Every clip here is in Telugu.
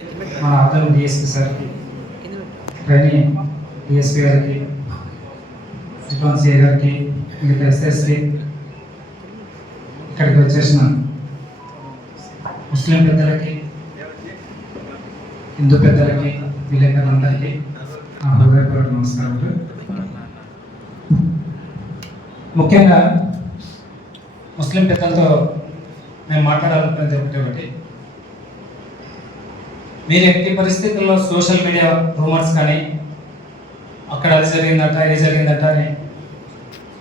మన అతను డిఎస్పి సార్కి. ట్రైనీ డిఎస్పి గారికి సిట్వాన్ గారికి మిగతా ఎస్ఎస్సి ఇక్కడికి వచ్చేసిన ముస్లిం పెద్దలకి హిందూ పెద్దలకి విలేకరులందరికీ నా హృదయపూర్వక నమస్కారాలు. ముఖ్యంగా ముస్లిం పెద్దలతో మేము మాట్లాడాలనుకునేది ఒకటి ఒకటి. మీరు ఎట్టి పరిస్థితుల్లో సోషల్ మీడియా రూమర్స్ కానీ అక్కడ అది జరిగిందట ఇది జరిగిందట అని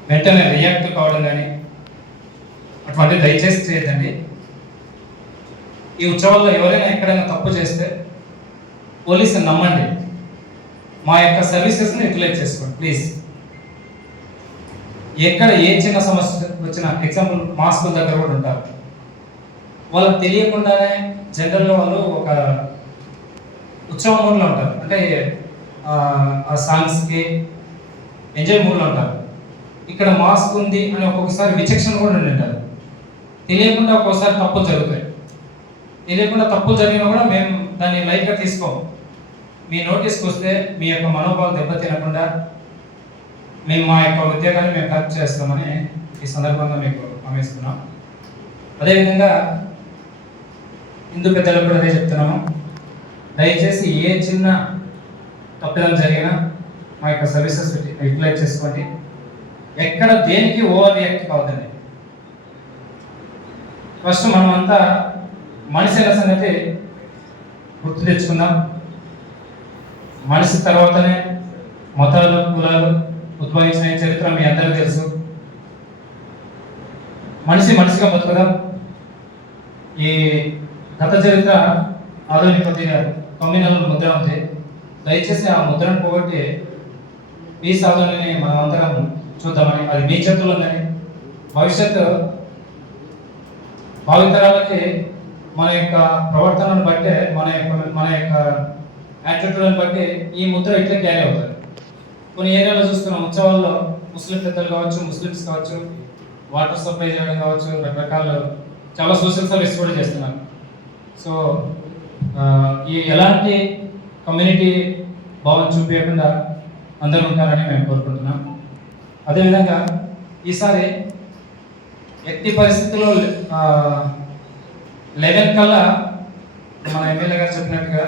వెంటనే రియాక్ట్ కావడం కానీ అటువంటి దయచేసి చేయదండి ఈ ఉత్సవాల్లో ఎవరైనా ఎక్కడైనా తప్పు చేస్తే పోలీసుని నమ్మండి. మా యొక్క సర్వీసెస్ని యూటిలైజ్ చేసుకోండి ప్లీజ్. ఎక్కడ ఏ చిన్న సమస్య వచ్చినా ఎగ్జాంపుల్ మా స్కూల్ దగ్గర కూడా ఉంటారు. వాళ్ళకి తెలియకుండానే జనరల్గా వాళ్ళు ఒక ఉత్సవం మూడ్లో ఉంటారు. అంటే ఆ, సాంగ్స్కి ఎంజాయ్ మూడ్లో ఉంటారు. ఇక్కడ మాస్క్ ఉంది అని ఒక్కొక్కసారి విచక్షణ కూడా ఉండి ఉంటారు తెలియకుండా ఒక్కోసారి తప్పులు జరుగుతాయి. తెలియకుండా తప్పులు జరిగినా కూడా మేము దాన్ని లైట్గా తీసుకోం. మీ నోటీస్కి వస్తే మీ యొక్క మనోభావం దెబ్బతినకుండా మేము మా యొక్క ఉద్యోగాన్ని మేము కరెక్ట్ చేస్తామని ఈ సందర్భంగా మీకు హామీస్తున్నాం అదేవిధంగా హిందూ పెద్దలకు కూడా అదే చెప్తున్నాము. దయచేసి ఏ చిన్న తప్పిదం జరిగినా మా యొక్క సర్వీసెస్ యూటిలైజ్ చేసుకోండి. ఎక్కడ దేనికి ఓవర్ రియాక్ట్ కావద్దండి. ఫస్ట్ మనమంతా మనిషి అనే సంగతి గుర్తు తెచ్చుకుందాం. మనిషి తర్వాతనే మతాలు కులాలు ఉద్భవించిన చరిత్ర మీ అందరికీ తెలుసు. మనిషి మనిషిగా బతుకుదాం. ఈ గత చరిత్ర ఆధునిక కొద్దిగా ముద్ర ఉంది. దయచేసి ఆ ముద్రను పోగొట్టి ఈ సాధనని మనం చూద్దామని అది మీ చేతుల్లో ఉందని. భవిష్యత్తు భావితరాలకి మన యొక్క ప్రవర్తనను బట్టే మన యొక్క మన యొక్క యాటిట్యూడ్ని బట్టి ఈ ముద్ర ఇట్లా క్యారీ అవుతుంది. కొన్ని ఏరియాలో చూస్తున్నాం ఉత్సవాల్లో ముస్లిం పెద్దలు కావచ్చు ముస్లిమ్స్ కావచ్చు వాటర్ సప్లై చేయడం కావచ్చు రకరకాల చాలా సోషల్ సర్వీస్ కూడా చేస్తున్నారు. సో ఈ ఎలాంటి కమ్యూనిటీ భావం చూపించకుండా అందరూ ఉంటారని మేము కోరుకుంటున్నాం. అదేవిధంగా ఈసారి ఎట్టి పరిస్థితుల్లో లెవెన్ కల్లా మన ఎమ్మెల్యే గారు చెప్పినట్టుగా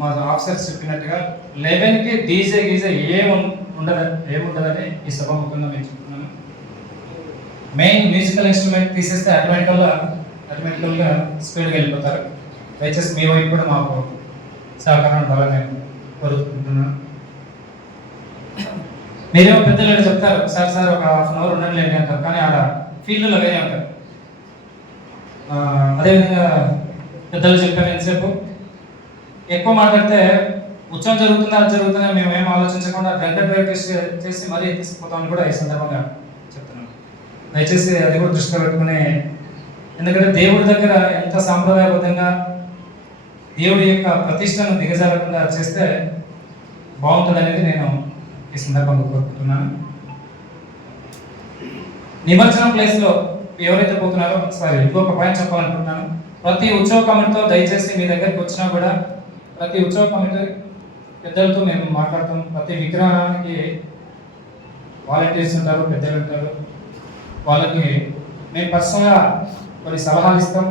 మా ఆఫీసర్స్ చెప్పినట్టుగా లెవెన్కి డీజే గీజే ఏం ఉండదు ఏముండదని ఈ సభాముఖంగా మేము చెప్తున్నాము. మెయిన్ మ్యూజికల్ ఇన్స్ట్రుమెంట్ తీసేస్తే ఆటోమేటికల్గా ఆటోమేటికల్గా స్పీడ్గా వెళ్ళిపోతారు. దయచేసి మీ వైపు కూడా మాకు సహకారం బాగా కోరుకుంటున్నాను మీరేమో పెద్దలు చెప్తారు. సార్ సార్ ఒక హాఫ్ అన్ అవర్ ఉండండి అంటారు కానీ ఆడ ఫీల్డ్లో వేరే ఉంటారు. అదేవిధంగా పెద్దలు చెప్పారు ఎంతసేపు? ఎక్కువ మాట్లాడితే ఉత్సవం జరుగుతుందా అది జరుగుతుందా మేము ఏం ఆలోచించకుండా గంట ప్రాక్టీస్ చేసి చేసి మరీ తీసుకుపోతామని కూడా ఈ సందర్భంగా చెప్తున్నాను దయచేసి అది కూడా దృష్టిలో పెట్టుకుని ఎందుకంటే దేవుడి దగ్గర ఎంత సాంప్రదాయబద్ధంగా దేవుడి యొక్క ప్రతిష్టను దిగజారకుండా చేస్తే బాగుంటుంది అనేది నేను ఈ సందర్భంగా కోరుకుంటున్నాను. నిమజ్జనం ప్లేస్లో ఎవరైతే పోతున్నారో సారీ ఇంకొక పాయింట్ చెప్పాలనుకుంటున్నాను. ప్రతి ఉత్సవ కమిటీతో దయచేసి మీ దగ్గరికి వచ్చినా కూడా ప్రతి ఉత్సవ కమిటీ పెద్దలతో మేము మాట్లాడతాం. ప్రతి విగ్రహానికి వాలంటీర్స్ ఉంటారు పెద్దలు ఉంటారు. వాళ్ళకి మేము పర్సనల్గా కొన్ని సలహాలు ఇస్తాం.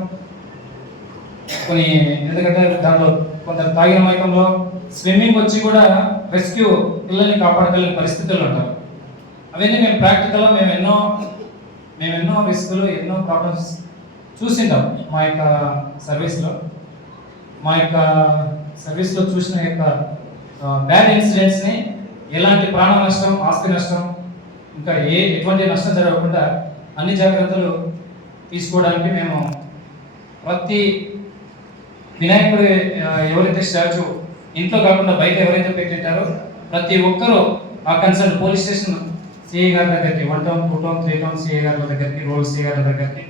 కొన్ని ఎందుకంటే దాంట్లో కొంత తాగిన మైకంలో స్విమ్మింగ్ వచ్చి కూడా రెస్క్యూ పిల్లల్ని కాపాడగలిగిన పరిస్థితులు ఉంటారు అవన్నీ మేము ప్రాక్టికల్గా మేము ఎన్నో మేము ఎన్నో రిస్కులు ఎన్నో ప్రాబ్లమ్స్ చూసింటాం మా యొక్క సర్వీస్లో. మా యొక్క సర్వీస్లో చూసిన యొక్క బ్యాడ్ ఇన్సిడెంట్స్ని ఎలాంటి ప్రాణ నష్టం ఆస్తి నష్టం ఇంకా ఏ ఎటువంటి నష్టం జరగకుండా అన్ని జాగ్రత్తలు తీసుకోవడానికి మేము ప్రతి వినాయకుడు ఎవరైతే స్టాచ్యూ ఇంట్లో కాకుండా బయట ఎవరైతే పెట్టింటారో ప్రతి ఒక్కరూ ఆ కన్సర్న్ పోలీస్ స్టేషన్ సిఐ గారి దగ్గరికి one town two town three town CI గారి దగ్గరికి రోడ్ సిఐ గారి దగ్గరికి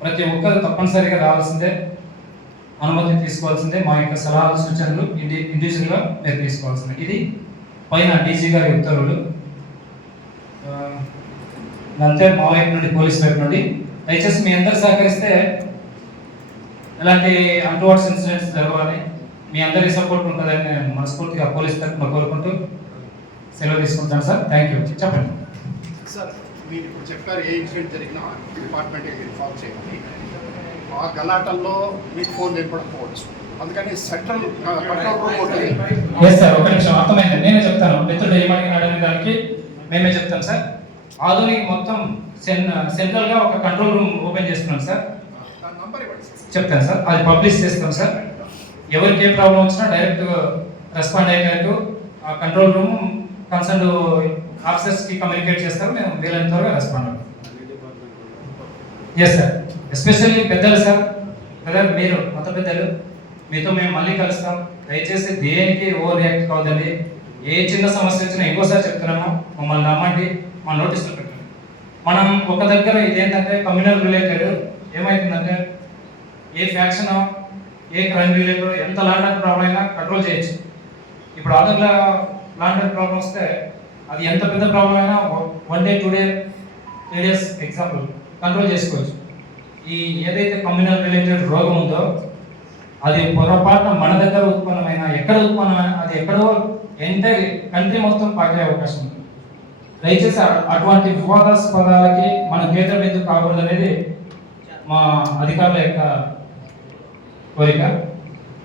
ప్రతి ఒక్కరు తప్పనిసరిగా రావాల్సిందే అనుమతి తీసుకోవాల్సిందే మా యొక్క సలహాలు సూచనలు ఇండి ఇండివిజువల్గా మీరు తీసుకోవాల్సిందే. ఇది పైన డీజీ గారి ఉత్తర్వులు. అంతే మా వైపు నుండి పోలీస్ వైపు నుండి. దయచేసి మీ అందరు సహకరిస్తే ఇలాంటి అన్టువర్డ్స్ ఇన్సిడెంట్స్ జరగాలి మీ అందరి సపోర్ట్ ఉంటుందని నేను మనస్ఫూర్తిగా పోలీస్ తరఫున కోరుకుంటూ సెలవు తీసుకుంటాను సార్. థ్యాంక్ యూ చెప్పండి. సార్ మీరు ఇప్పుడు చెప్పారు ఏ ఇన్సిడెంట్ జరిగినా డిపార్ట్మెంట్ ఇన్ఫార్మ్ చేయాలి ఆ గలాటల్లో మీకు ఫోన్ ఏర్పడకపోవచ్చు అందుకని సెంట్రల్ కంట్రోల్ రూమ్ ఉంటుంది ఎస్ సార్ ఒక నిమిషం. అర్థమైంది. నేనే చెప్తాను. మిత్రుడు ఏమడిగినాడు అనే దానికి మేమే చెప్తాం సార్. ఆధునిక మొత్తం సెన్ సెంట్రల్గా ఒక కంట్రోల్ రూమ్ ఓపెన్ చేస్తున్నాం సార్. చెప్తాను సార్. అది పబ్లిష్ చేస్తాం సార్. ఎవరికి ఏ ప్రాబ్లం వచ్చినా డైరెక్ట్ రెస్పాండ్ అయ్యేటట్టు ఆ కంట్రోల్ రూమ్ కన్సర్న్ ఆఫీసర్స్కి కమ్యూనికేట్ చేస్తారు. మేము వీలైన త్వరగా రెస్పాండ్ అవుతాం. ఎస్ సార్ ఎస్పెషల్లీ పెద్దలు సార్. పెద్దలు మీరు మత పెద్దలు మీతో మేము మళ్ళీ కలుస్తాం. దయచేసి దేనికి ఓవర్ రియాక్ట్ కావద్దండి. ఏ చిన్న సమస్య వచ్చినా ఇంకోసారి చెప్తున్నాము. మమ్మల్ని నమ్మండి. మా నోటీసులు మనం ఒక దగ్గర ఇదేంటంటే కమ్యూనల్ రిలేటెడ్ ఏమైతుందంటే ఏ ఫ్యాక్షన్ ఏ క్రైమ్ రిలేటెడ్ ఎంత లాండర్ ప్రాబ్లం అయినా కంట్రోల్ చేయొచ్చు. ఇప్పుడు ఆధార్ల లాండర్ ప్రాబ్లం వస్తే అది ఎంత పెద్ద ప్రాబ్లం అయినా one day two day three days example control చేసుకోవచ్చు. ఈ ఏదైతే కమ్యూనల్ రిలేటెడ్ రోగం ఉందో అది పొరపాటున మన దగ్గర ఉత్పన్నమైన ఎక్కడ ఉత్పన్నమైన అది ఎక్కడో ఎంటైర్ కంట్రీ మొత్తం పాకే అవకాశం ఉంది. దయచేసి అటువంటి వివాదాస్పదాలకి మన కేంద్రం ఎందుకు కాకూడదు అనేది మా అధికారుల యొక్క కోరిక.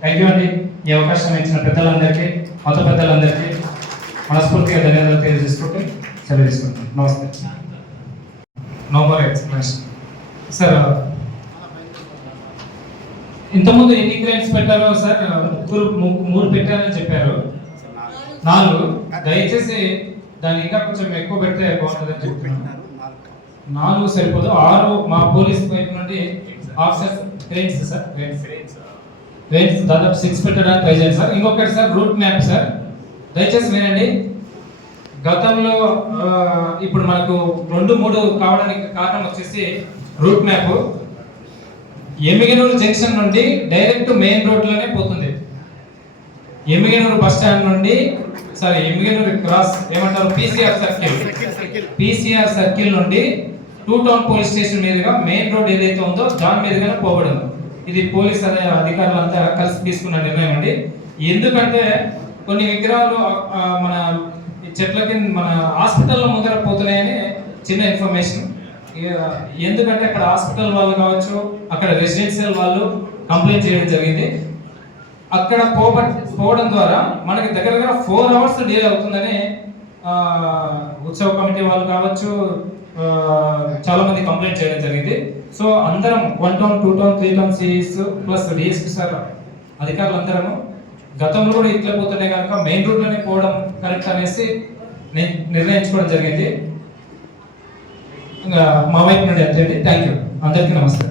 థ్యాంక్ యూ అండి. ఈ అవకాశం ఇచ్చిన పెద్దలందరికీ మత పెద్దలందరికీ మనస్ఫూర్తిగా ధన్యవాదాలు తెలియజేసుకుంటూ సెలవు తీసుకుంటాం నమస్తే. నో మోర్ ఎక్స్ప్లెనేషన్ సార్ ఇంతకుముందు ఎన్ని క్లైంట్స్ పెట్టారో సార్? ముగ్గురు మూడు పెట్టారని చెప్పారు. నాలుగు. దయచేసి దాన్ని ఇంకా కొంచెం ఎక్కువ పెడితే బాగుంటుందని చెప్తున్నాను. నాలుగు. సరిపోదు. ఆరు మా పోలీస్ వైపు నుండి ఆఫీసర్ క్లైంట్స్ సార్ క్లైంట్స్ దాదాపు సిక్స్ పెట్టడానికి ట్రై చేయండి సార్ ఇంకొకటి సార్ రూట్ మ్యాప్ సార్ దయచేసి వినండి. గతంలో ఇప్పుడు మనకు రెండు మూడు కావడానికి కారణం వచ్చేసి రూట్ మ్యాప్ ఎమిగనూరు జంక్షన్ నుండి డైరెక్ట్ మెయిన్ రోడ్లోనే పోతుంది. ఎమిగనూరు బస్ స్టాండ్ నుండి సారీ ఎమిగనూరు క్రాస్ ఏమంటారు? పీసీఆర్ సర్కిల్ పీసీఆర్ సర్కిల్ నుండి టూ టౌన్ పోలీస్ స్టేషన్ మీదుగా మెయిన్ రోడ్ ఏదైతే ఉందో దాని మీదుగానే పోబడింది ఇది పోలీస్ అదే అధికారులంతా కలిసి తీసుకున్న నిర్ణయం అండి. ఎందుకంటే కొన్ని విగ్రహాలు మన ఈ చెట్ల కింద మన హాస్పిటల్లో ముందర పోతున్నాయని చిన్న ఇన్ఫర్మేషన్. ఎందుకంటే అక్కడ హాస్పిటల్ వాళ్ళు కావచ్చు అక్కడ రెసిడెన్షియల్ వాళ్ళు కంప్లైంట్ చేయడం జరిగింది. అక్కడ పోవడం ద్వారా మనకి దగ్గర దగ్గర ఫోర్ అవర్స్ డిలే అవుతుందని ఉత్సవ కమిటీ వాళ్ళు కావచ్చు చాలా మంది కంప్లైంట్ చేయడం జరిగింది. సో అందరం one town two town three town series plus DSP sir అధికారులు అందరము గతంలో కూడా ఇట్లా పోతున్నాయి కనుక మెయిన్ రోడ్లోనే పోవడం కరెక్ట్ అనేసి నిర్ణయించుకోవడం జరిగింది. ఇంకా మా వైపు నుండి అంతే థ్యాంక్ యూ అందరికీ నమస్తే